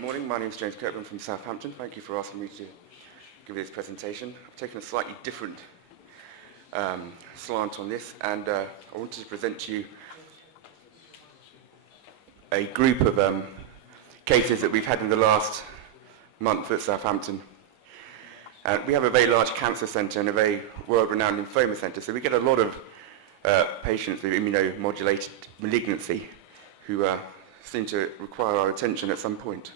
Morning, my name is James Kirkby from Southampton. Thank you for asking me to give this presentation. I've taken a slightly different slant on this, and I wanted to present to you a group of cases that we've had in the last month at Southampton. We have a very large cancer centre and a very world-renowned lymphoma centre, so we get a lot of patients with immunomodulated malignancy who seem to require our attention at some point.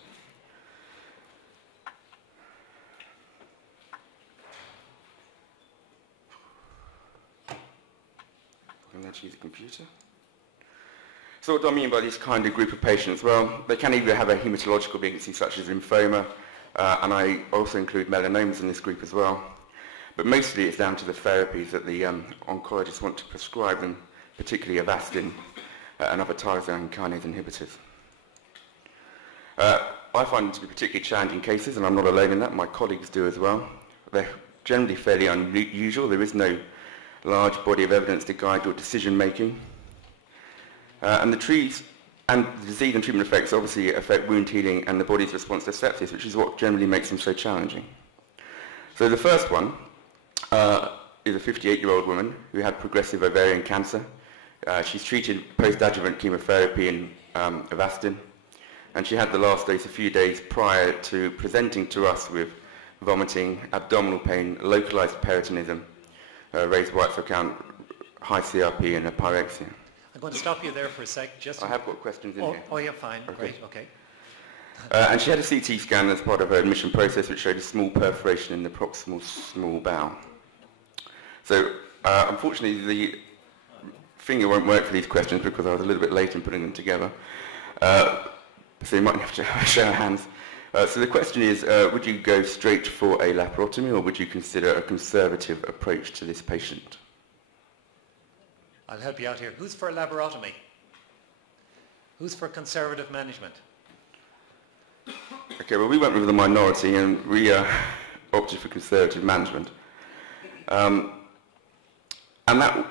I'm going to use a computer. So what do I mean by this kind of group of patients? Well, they can either have a hematological malignancy such as lymphoma, and I also include melanomas in this group as well. But mostly it's down to the therapies that the oncologists want to prescribe them, particularly Avastin and other tyrosine kinase inhibitors. I find them to be particularly challenging cases, and I'm not alone in that. My colleagues do as well. They're generally fairly unusual. There is no large body of evidence to guide your decision making. And the disease and treatment effects obviously affect wound healing and the body's response to sepsis, which is what generally makes them so challenging. So the first one is a 58-year-old woman who had progressive ovarian cancer. She's treated post-adjuvant chemotherapy in Avastin, and she had the last dose a few days prior to presenting to us with vomiting, abdominal pain, localized peritonism, raised white cell count, high CRP, and a pyrexia. I'm going to stop you there for a sec. I have got questions in here. Oh, yeah, fine. Okay. Great, okay. And she had a CT scan as part of her admission process, which showed a small perforation in the proximal small bowel. So, unfortunately, the finger won't work for these questions because I was a little bit late in putting them together. So you might have to show our hands. So the question is, would you go straight for a laparotomy, or would you consider a conservative approach to this patient? I'll help you out here. Who's for a laparotomy? Who's for conservative management? Okay, well, we went with the minority, and we opted for conservative management. And that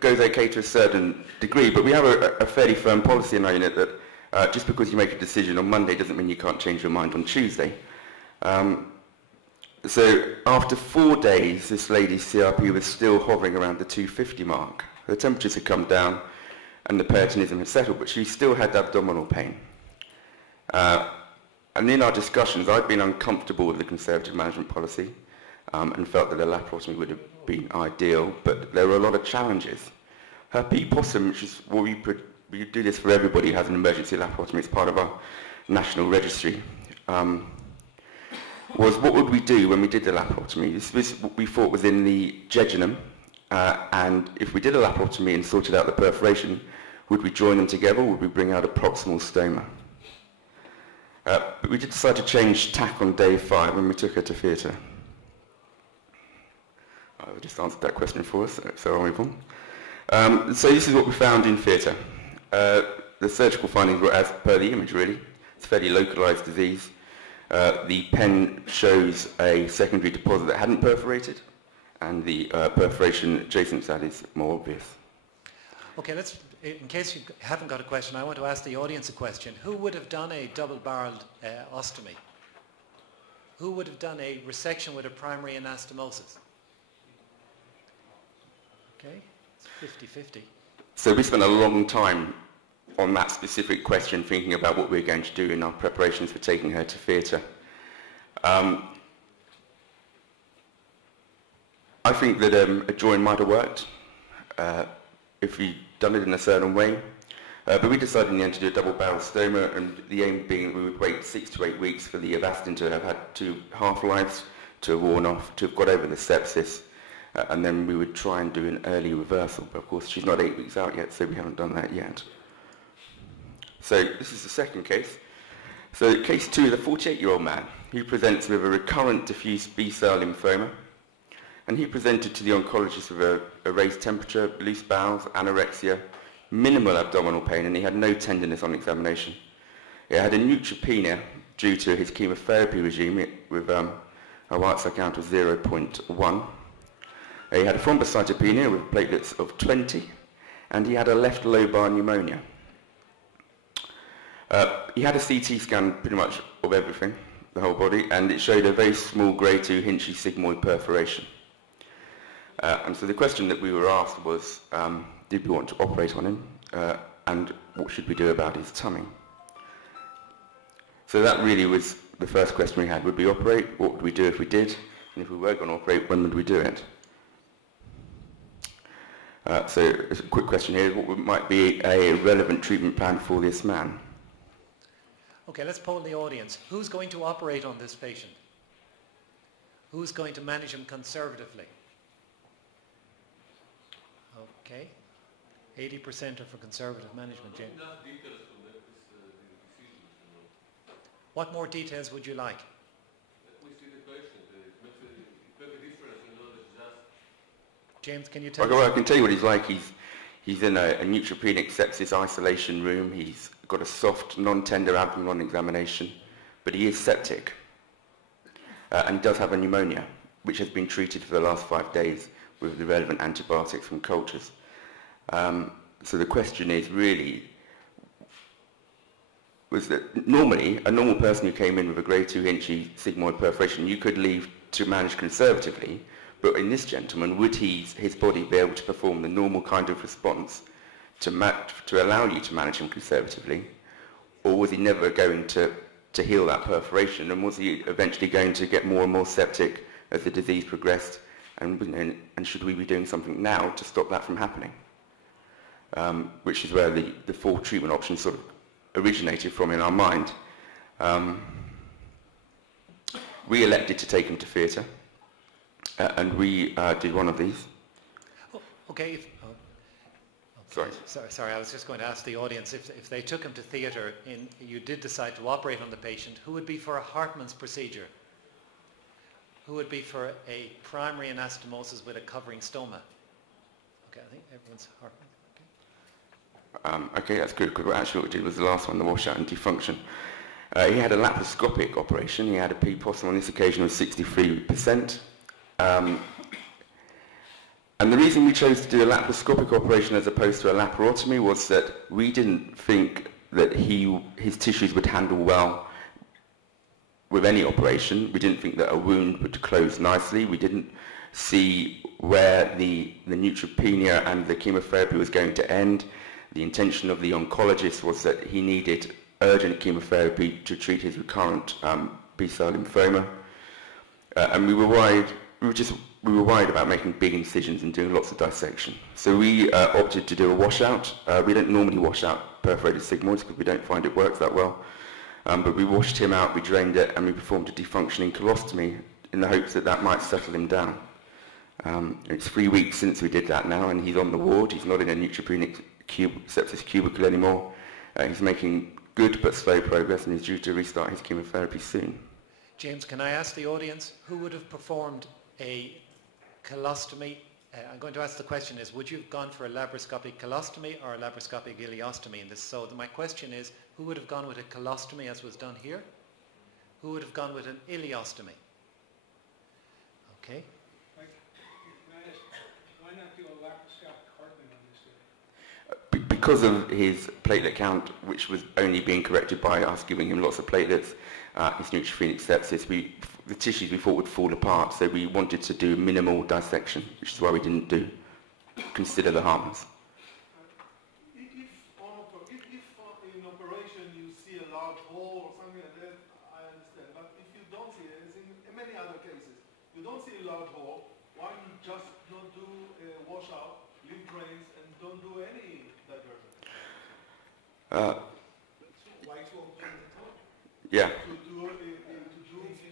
goes okay to a certain degree, but we have a fairly firm policy in our unit that just because you make a decision on Monday doesn't mean you can't change your mind on Tuesday. So after 4 days, this lady's CRP was still hovering around the 250 mark. The temperatures had come down and the peritonism had settled, but she still had abdominal pain. And in our discussions, I'd been uncomfortable with the conservative management policy and felt that a laparotomy would have been ideal, but there were a lot of challenges. Her PPOSM, which is what we do this for everybody who has an emergency laparotomy, it's part of our national registry, was what would we do when we did the laparotomy? This was what we thought was in the jejunum, and if we did a laparotomy and sorted out the perforation, would we join them together, or would we bring out a proximal stoma? But we did decide to change tack on day 5 when we took her to theatre. I just answered that question for us, so I'll move on. So this is what we found in theatre. The surgical findings were as per the image, really. It's a fairly localized disease. The pen shows a secondary deposit that hadn't perforated, and the perforation adjacent to that is more obvious. Okay, in case you haven't got a question, I want to ask the audience a question. Who would have done a double-barreled ostomy? Who would have done a resection with a primary anastomosis? Okay, it's 50-50. So we spent a long time on that specific question, thinking about what we're going to do in our preparations for taking her to theatre. I think that a join might have worked if we'd done it in a certain way, but we decided in the end to do a double-barrel stoma, and the aim being we would wait 6 to 8 weeks for the Avastin to have had 2 half-lives, to have worn off, to have got over the sepsis, and then we would try and do an early reversal. But of course, she's not 8 weeks out yet, so we haven't done that yet. So this is the second case. So case 2 is a 48-year-old man who presents with a recurrent diffuse B-cell lymphoma, and he presented to the oncologist with a raised temperature, loose bowels, anorexia, minimal abdominal pain, and he had no tenderness on examination. He had a neutropenia due to his chemotherapy regime with a white cell count of 0.1. He had a thrombocytopenia with platelets of 20, and he had a left lobar pneumonia. He had a CT scan pretty much of everything, the whole body, and it showed a very small grade 2 Hinchy sigmoid perforation. And so the question that we were asked was, did we want to operate on him, and what should we do about his tummy? So that really was the first question we had. Would we operate? What would we do if we did? And if we were going to operate, when would we do it? So a quick question here, what might be a relevant treatment plan for this man? Okay, let's poll the audience. Who's going to operate on this patient? Who's going to manage him conservatively? Okay. 80% are for conservative management, James. What more details would you like? James, can you tell us? I can tell you what he's like. He's in a neutropenic sepsis isolation room. He's got a soft, non-tender abdomen on examination, but he is septic. And he does have a pneumonia, which has been treated for the last 5 days with the relevant antibiotics from cultures. So the question is really, was that normally a normal person who came in with a grade 2 Hinchy sigmoid perforation, you could leave to manage conservatively, but in this gentleman, would his body be able to perform the normal kind of response to allow you to manage him conservatively, or was he never going to heal that perforation, and was he eventually going to get more and more septic as the disease progressed, and should we be doing something now to stop that from happening? Which is where the 4 treatment options sort of originated from in our mind. We elected to take him to theatre, and we did one of these. Oh, okay. Sorry, I was just going to ask the audience, if they took him to theatre, you did decide to operate on the patient, who would be for a Hartmann's procedure? Who would be for a primary anastomosis with a covering stoma? Okay, I think everyone's Hartmann. Okay, that's good, because actually what we did was the last one, the washout and defunction. He had a laparoscopic operation. He had a P-possum on this occasion of 63%. And the reason we chose to do a laparoscopic operation as opposed to a laparotomy was that we didn't think that his tissues would handle well with any operation. We didn't think that a wound would close nicely. We didn't see where the neutropenia and the chemotherapy was going to end. The intention of the oncologist was that he needed urgent chemotherapy to treat his recurrent B-cell lymphoma. And we were worried about making big incisions and doing lots of dissection. So we opted to do a washout. We don't normally wash out perforated sigmoids because we don't find it works that well. But we washed him out, we drained it, and we performed a defunctioning colostomy in the hopes that that might settle him down. It's 3 weeks since we did that now, and he's on the ward. He's not in a neutropenic sepsis cubicle anymore. He's making good but slow progress, and he's due to restart his chemotherapy soon. James, can I ask the audience, who would have performed a colostomy? I'm going to ask the question is, would you have gone for a laparoscopic colostomy or a laparoscopic ileostomy in this? So my question is, who would have gone with a colostomy as was done here? Who would have gone with an ileostomy? Okay. Why not do a laparoscopic Hartmann on this? Because of his platelet count, which was only being corrected by us giving him lots of platelets, his neutropenic sepsis, the tissues we thought would fall apart, so we wanted to do minimal dissection, which is why we didn't consider the Hartmann's. If in operation you see a large hole or something like that, I understand. But if you don't see it, as in many other cases, you don't see a large hole, why you just not do a washout, leave drains, and don't do any diversion? Why so open at all? Yeah.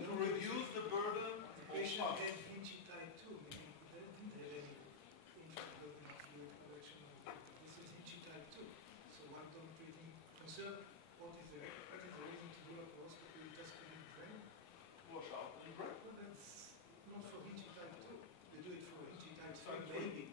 To reduce the burden of patient had Hinchy type 2, maybe they didn't have any infant fluid collection. This is Hinchy type 2. So one don't really conserve what is the reason to do laparoscopy just to leave drain? wash out and break. Well, that's not for Hinchy type 2. They do it for Hinchy type 3, maybe.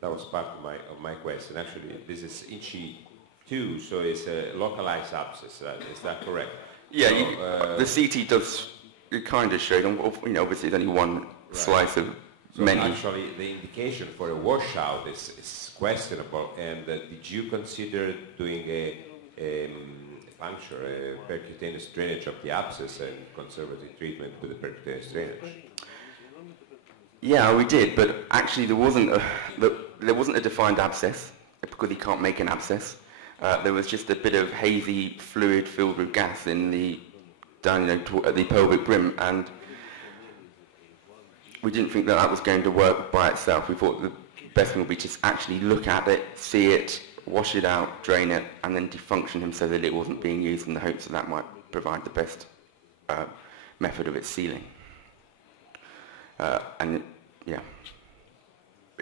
That was part of my question. Actually, this is Hinchy 2, so it's a localized abscess. Is that correct? Yeah, so, the CT does, it kind of showed, obviously it's only one slice of So many. actually, the indication for a washout is questionable. And did you consider doing a puncture, a percutaneous drainage of the abscess and conservative treatment with the percutaneous drainage? Yeah, we did, but actually there wasn't a defined abscess because he can't make an abscess. There was just a bit of hazy fluid filled with gas in down at the pelvic brim, and we didn't think that was going to work by itself. We thought the best thing would be to actually look at it, see it, wash it out, drain it, and then defunction him so that it wasn't being used in the hopes that might provide the best method of its sealing. And yeah,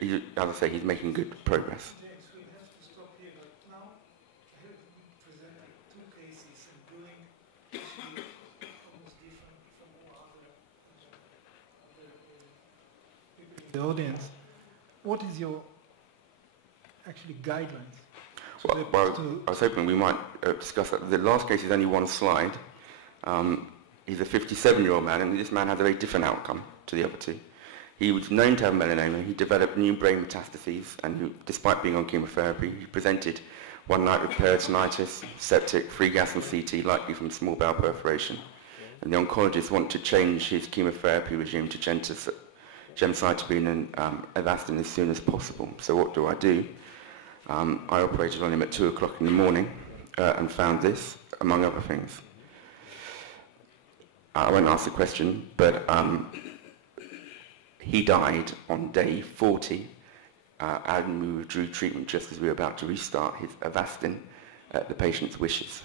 as I say, he's making good progress. James, we have to stop here, but now I have presented two cases and doing actually almost different from all other people in the audience. What is your actually guidelines? Well, I was hoping we might discuss that. The last case is only one slide. He's a 57-year-old man, and this man had a very different outcome to the other two. He was known to have melanoma. He developed new brain metastases, and despite being on chemotherapy, he presented one night with peritonitis, septic, free gas and CT, likely from small bowel perforation. And the oncologist wanted to change his chemotherapy regime to gemcitabine and Avastin as soon as possible. So what do? I operated on him at 2 o'clock in the morning and found this, among other things. I won't ask the question, but he died on day 40, and we withdrew treatment just as we were about to restart his Avastin at the patient's wishes.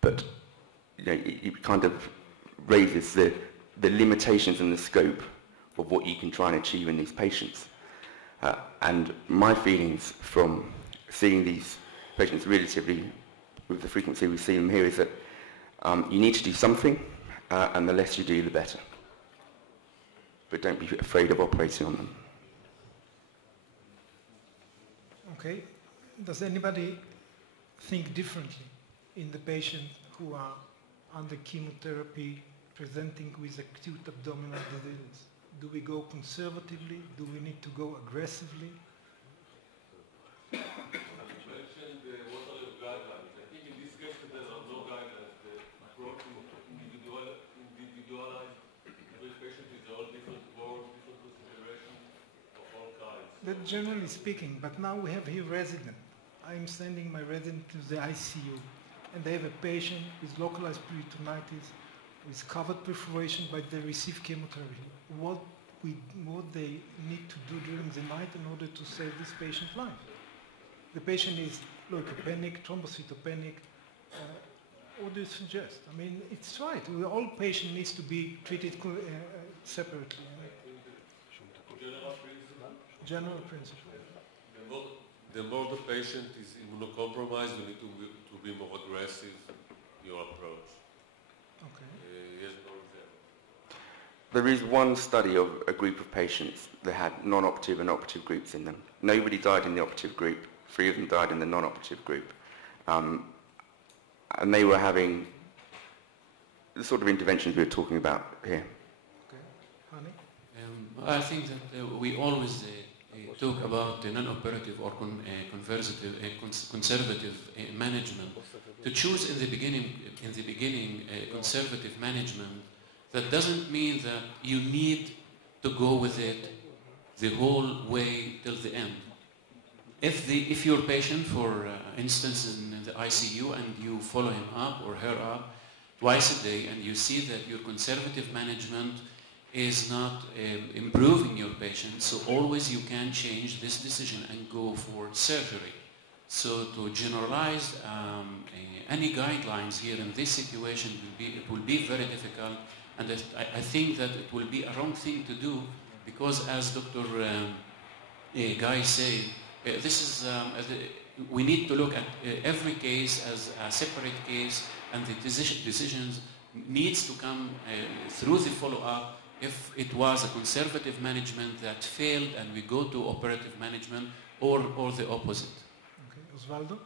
But it kind of raises the limitations and the scope of what you can try and achieve in these patients. And my feelings from seeing these patients relatively with the frequency we see them here is that you need to do something, and the less you do, the better. But don't be afraid of operating on them. Okay. Does anybody think differently in the patients who are under chemotherapy presenting with acute abdominal disease? Do we go conservatively? Do we need to go aggressively? You mentioned what are your guidelines. I think in this case there are no guidelines. The approach to individualize every patient is all different goals, different considerations of all kinds. That generally speaking, but now we have here resident. I'm sending my resident to the ICU, and they have a patient with localized peritonitis, with covered perforation, but they receive chemotherapy. What they need to do during the night in order to save this patient's life? The patient is leukopenic, thrombocytopenic. What do you suggest? I mean, it's right. All patient needs to be treated separately. General principle. The more the patient is immunocompromised, you need to be more aggressive in your approach. Okay. Yes, no example. There is one study of a group of patients that had non-operative and operative groups in them. Nobody died in the operative group. 3 of them died in the non-operative group. And they were having the sort of interventions we were talking about here. Okay. Honey? I think that we always talk about the non-operative or conservative management. To choose in the beginning conservative management, that doesn't mean that you need to go with it the whole way till the end. If your patient, for instance, is in the ICU and you follow him up or her up twice a day and you see that your conservative management is not improving your patient, so always you can change this decision and go for surgery. So to generalize any guidelines here in this situation, it will be very difficult, and I think that it will be a wrong thing to do, because as Dr. Guy said, we need to look at every case as a separate case, and the decisions needs to come through the follow-up. If it was a conservative management that failed and we go to operative management, or the opposite. Okay. Osvaldo?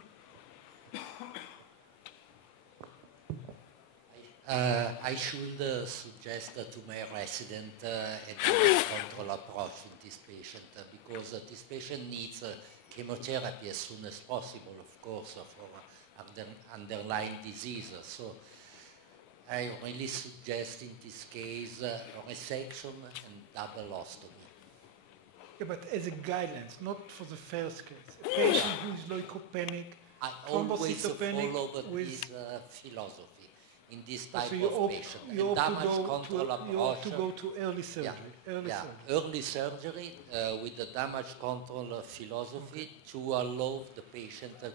I should suggest to my resident a damage control approach in this patient because this patient needs chemotherapy as soon as possible, of course, for underlying disease. So I really suggest in this case resection and double ostomy. Yeah, but as a guidelines, not for the first case. A patient who is leukopenic, I always thrombocytopenic follow with this philosophy in this type so you of patient. you And damage you control ought to approach. go to early surgery. Early surgery with the damage control philosophy to allow the patient to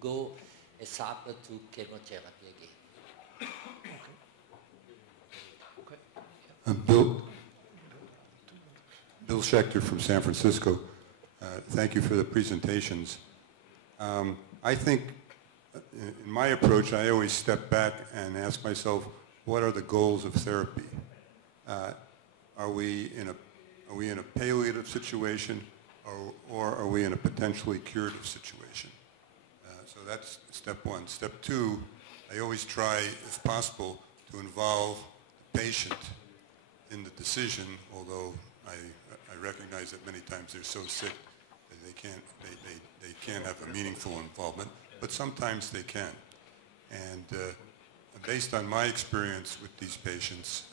go ASAP to chemotherapy again. Bill Schechter from San Francisco. Thank you for the presentations. I think in my approach, I always step back and ask myself, what are the goals of therapy? Are we in a palliative situation, or are we in a potentially curative situation? So that's step one. Step two, I always try, if possible, to involve the patient in the decision, although I recognize that many times they're so sick that they can't have a meaningful involvement, but sometimes they can. And based on my experience with these patients,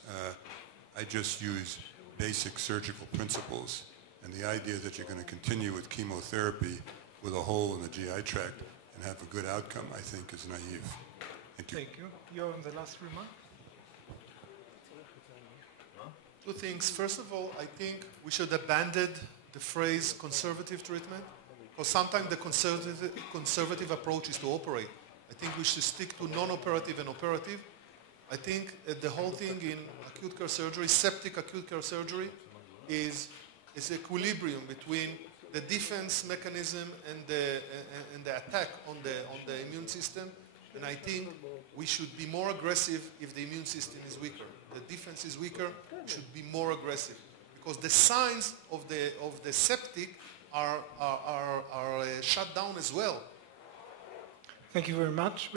I just use basic surgical principles, and the idea that you're going to continue with chemotherapy with a hole in the GI tract and have a good outcome, I think, is naive. Thank you. Thank you. You're on the last remark. Two things. First of all, I think we should abandon the phrase conservative treatment, because sometimes the conservative approach is to operate. I think we should stick to non-operative and operative. I think the whole thing in acute care surgery, septic acute care surgery, is equilibrium between the defense mechanism and the attack on the immune system. And I think we should be more aggressive if the immune system is weaker. The defense is weaker, we should be more aggressive. Because the signs of the septic are shut down as well. Thank you very much.